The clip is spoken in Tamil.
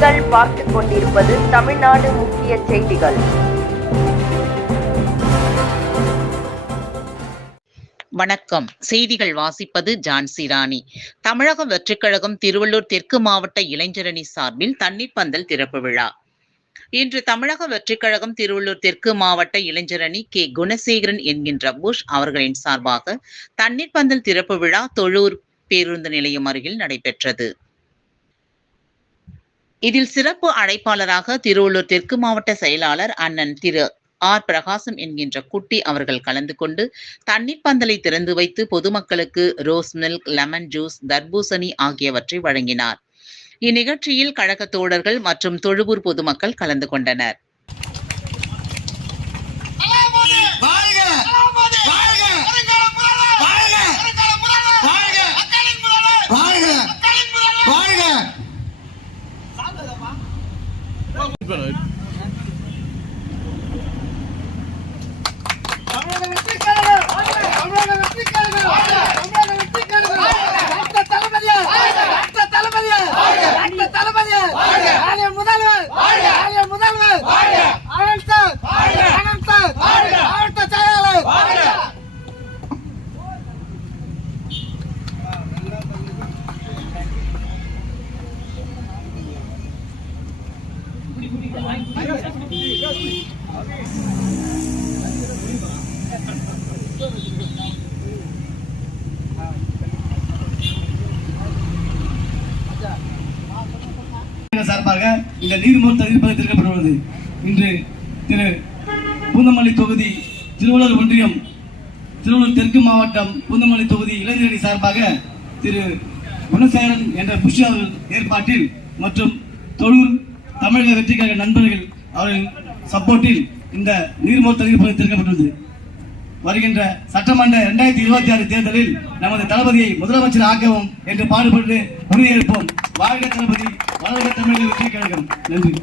நீங்கள் பார்த்துக் கொண்டிருப்பது தமிழ்நாடு முக்கிய செய்திகள். வணக்கம். செய்திகள் வாசிப்பது ஜான்சி ராணி. தமிழக வெற்றிக் கழகம் திருவள்ளூர் தெற்கு மாவட்ட இளைஞரணி சார்பில் தண்ணீர் பந்தல் திறப்பு விழா. இன்று தமிழக வெற்றிக் கழகம் திருவள்ளூர் தெற்கு மாவட்ட இளைஞரணி கே. குணசேகரன் என்கின்ற புஷ் அவர்களின் சார்பாக தண்ணீர் பந்தல் திறப்பு விழா தொழூர் பேருந்து நிலையம் அருகில் நடைபெற்றது. இதில் சிறப்பு அழைப்பாளராக திருவள்ளூர் தெற்கு மாவட்ட செயலாளர் அண்ணன் திரு ஆர் பிரகாசம் என்கின்ற குட்டி அவர்கள் கலந்து கொண்டு தண்ணீர் பந்தலை திறந்து வைத்து பொதுமக்களுக்கு ரோஸ் மில்க் லெமன் ஜூஸ் தர்பூசணி ஆகியவற்றை வழங்கினார். இந்நிகழ்ச்சியில் கழக தோழர்கள் மற்றும் தொழுவூர் பொதுமக்கள் கலந்து கொண்டனர் வாழ்க வாழ்க வாழ்க வாழ்க வாழ்க தமிழக வெற்றிக் கழகம்! தமிழக வெற்றிக் கழகம்! தமிழக சார்பாக இந்த நீர்மூர்த்த இருப்பதை திறக்கப்பட்டுள்ளது இன்று திரு பூந்தமல்லி தொகுதி திருவள்ளூர் ஒன்றியம் திருவள்ளூர் தெற்கு மாவட்டம் பூந்தமல்லி தொகுதி இளைஞரணி சார்பாக திரு குணசேகரன் என்ற புஷ் அவர்கள் ஏற்பாட்டில் மற்றும் தொழூர் தமிழக வெற்றிக்காக நண்பர்கள் அவர்கள் சப்போர்ட்டில் இந்த நீர்மூர்த்த இருப்பதை திறக்கப்பட்டுள்ளது. வருகின்ற சட்டமன்ற இரண்டாயிரத்தி இருபத்தி ஆறு தேர்தலில் நமது தளபதியை முதலமைச்சர் ஆக்கவும் என்று பாடுபட்டு உறுதியேற்போம் வாழ்க தளபதி வாழ்க தமிழக வெற்றி கழகம் நன்றி.